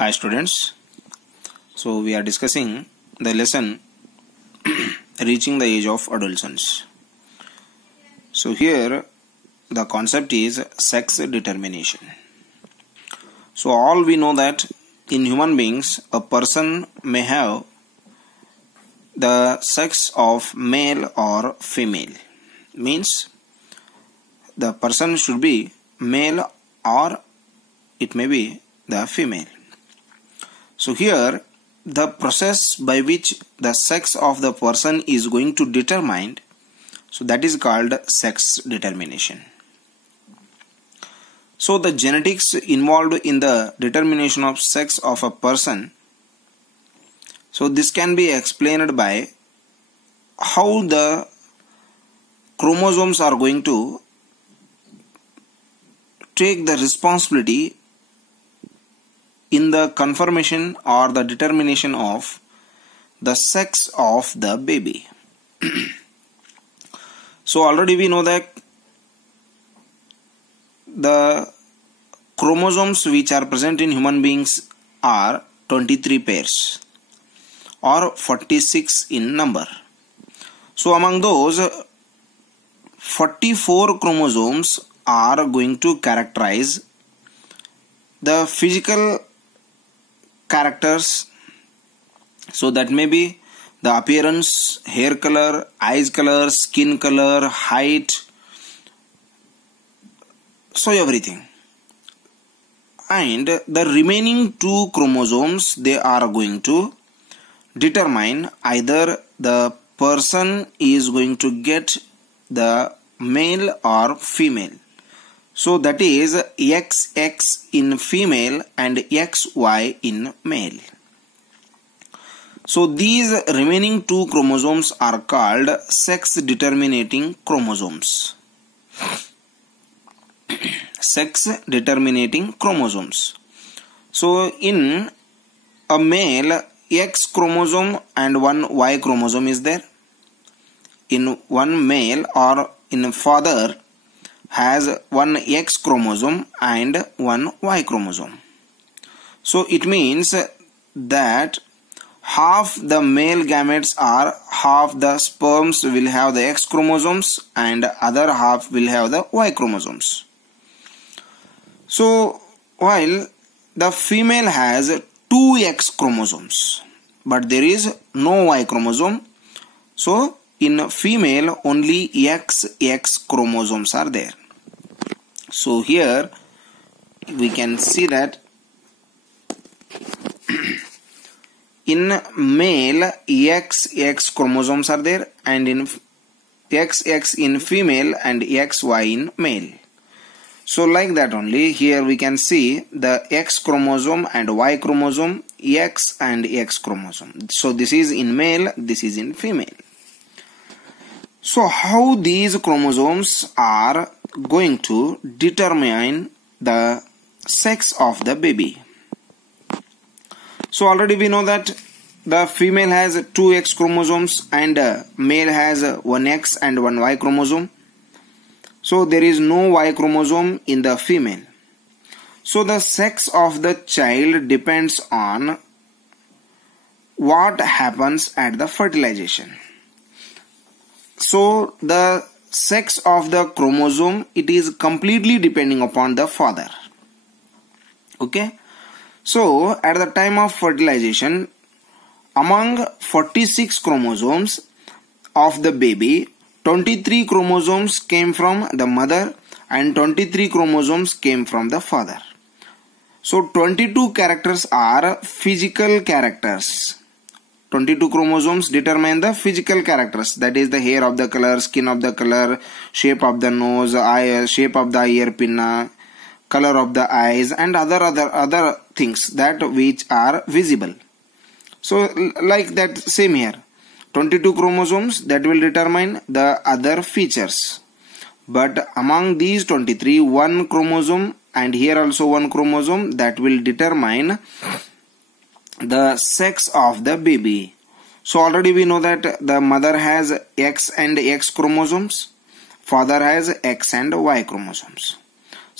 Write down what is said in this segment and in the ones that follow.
Hi students, so we are discussing the lesson reaching the age of adolescence. So here the concept is sex determination. So all we know that in human beings a person may have the sex of male or female. Means the person should be male or it may be the female. So here the process by which the sex of the person is going to determine, so that is called sex determination. So the genetics involved in the determination of sex of a person, so this can be explained by how the chromosomes are going to take the responsibility in the confirmation or the determination of the sex of the baby. So already we know that the chromosomes which are present in human beings are 23 pairs or 46 in number. So among those 44 chromosomes are going to characterize the physical characters, so that may be the appearance, hair color, eyes color, skin color, height, so everything. And the remaining 2 chromosomes, they are going to determine either the person is going to get the male or female. So that is XX in female and XY in male. So these remaining 2 chromosomes are called sex determinating chromosomes. Sex determinating chromosomes. So in a male, X chromosome and one Y chromosome is there. In one male or in a father has one X chromosome and one Y chromosome. So it means that half the male gametes are, half the sperms will have the X chromosomes and other half will have the Y chromosomes. So while the female has 2 X chromosomes but there is no Y chromosome, so in female only XX chromosomes are there. So here we can see that in male XX chromosomes are there and in XX in female and XY in male. So like that only here we can see the X chromosome and Y chromosome, X and X chromosome. So this is in male, this is in female. So how these chromosomes are going to determine the sex of the baby? So already we know that the female has 2 X chromosomes and male has 1 X and 1 Y chromosome. So there is no Y chromosome in the female. So the sex of the child depends on what happens at the fertilization. So the sex of the chromosome, it is completely depending upon the father. Okay. So at the time of fertilization, among 46 chromosomes of the baby, 23 chromosomes came from the mother and 23 chromosomes came from the father. So 22 characters are physical characters. 22 chromosomes determine the physical characters, that is the hair of the color, skin of the color, shape of the nose, eye, shape of the earpin, color of the eyes and other things that which are visible. So like that same here, 22 chromosomes that will determine the other features. But among these 23, 1 chromosome and here also 1 chromosome that will determine the sex of the baby. So already we know that the mother has X and X chromosomes, father has X and Y chromosomes.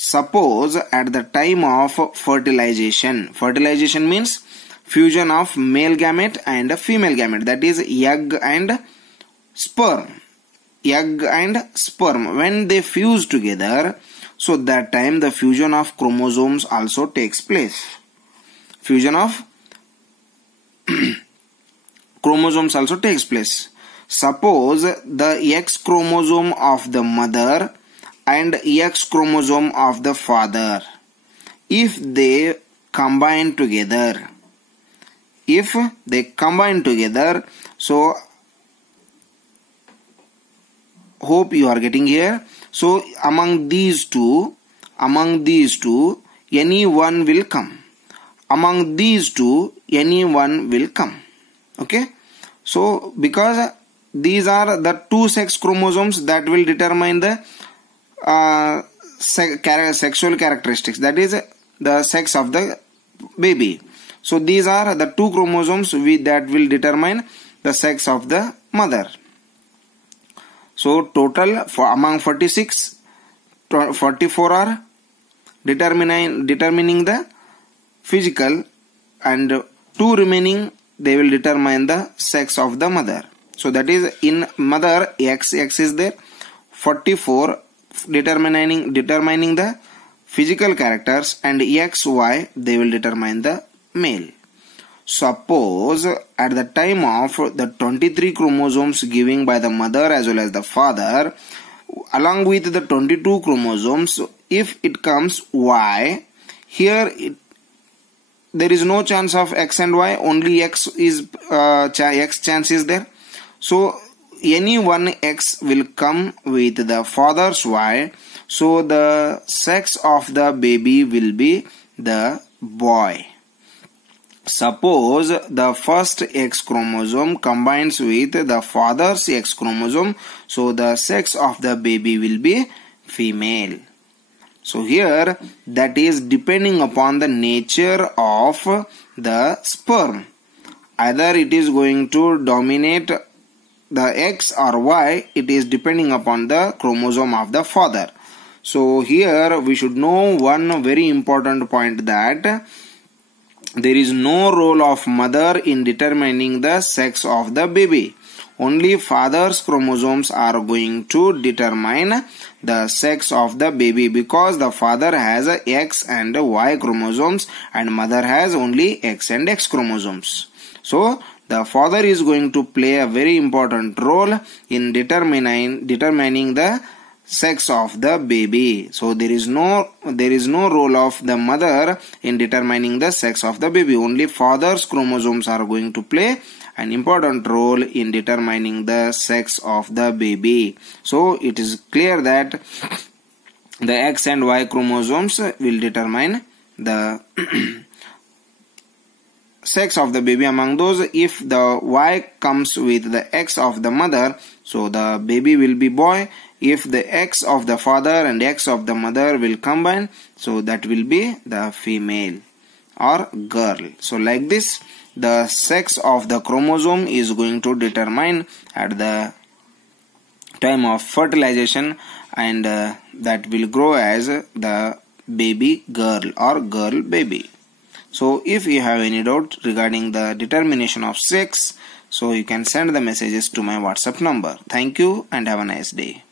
Suppose at the time of fertilization means fusion of male gamete and female gamete, that is egg and sperm. When they fuse together, so that time the fusion of chromosomes also takes place. Fusion of chromosomes also takes place. Suppose the X chromosome of the mother and X chromosome of the father, if they combine together, so hope you are getting here. So among these two, any one will come. Among these two, any one will come. Okay. So because these are the two sex chromosomes that will determine the sexual characteristics, that is the sex of the baby. So these are the two chromosomes that will determine the sex of the mother. So total for among 46, 44 are determining the physical, and 2 remaining they will determine the sex of the mother. So that is in mother X is there, 44 determining the physical characters, and XY they will determine the male. Suppose at the time of the 23 chromosomes given by the mother as well as the father, along with the 22 chromosomes, if it comes Y, here there is no chance of X and Y, only X chance is there. So any one X will come with the father's Y, so the sex of the baby will be the boy. Suppose the first X chromosome combines with the father's X chromosome, so the sex of the baby will be female. So here that is depending upon the nature of the sperm. Either it is going to dominate the X or Y, it is depending upon the chromosome of the father. So here we should know one very important point, that there is no role of mother in determining the sex of the baby. Only father's chromosomes are going to determine the sex of the baby, because the father has X and Y chromosomes and mother has only X and X chromosomes. So the father is going to play a very important role in determining the sex of the baby. So there is no role of the mother in determining the sex of the baby. Only father's chromosomes are going to play an important role in determining the sex of the baby. So it is clear that the X and Y chromosomes will determine the sex of the baby. Among those, if the Y comes with the X of the mother, so the baby will be boy. If the X of the father and X of the mother will combine, so that will be the female or girl. So like this, the sex of the chromosome is going to determine at the time of fertilization, and that will grow as the baby girl or girl baby. So if you have any doubt regarding the determination of sex, so you can send the messages to my WhatsApp number. Thank you and have a nice day.